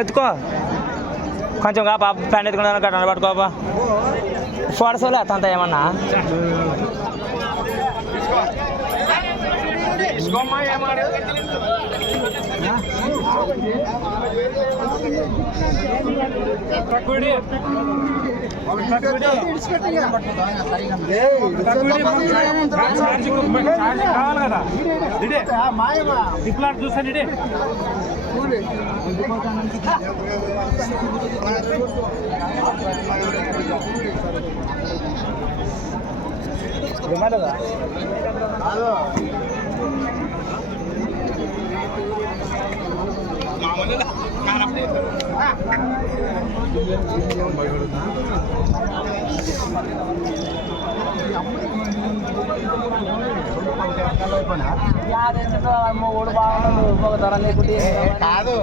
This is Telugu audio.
ఎత్తుకో కొంచెం కా పాప ప్యాంట్ ఎత్తుకున్నాను గట్ట పట్టుకోపా ఫోటోలో అంత ఏమన్నా కావాలి కదా డిప్లాట్ చూసాను ఇడే ఓడి బాగుండదు ఒక ధర లేకుంటే కాదు.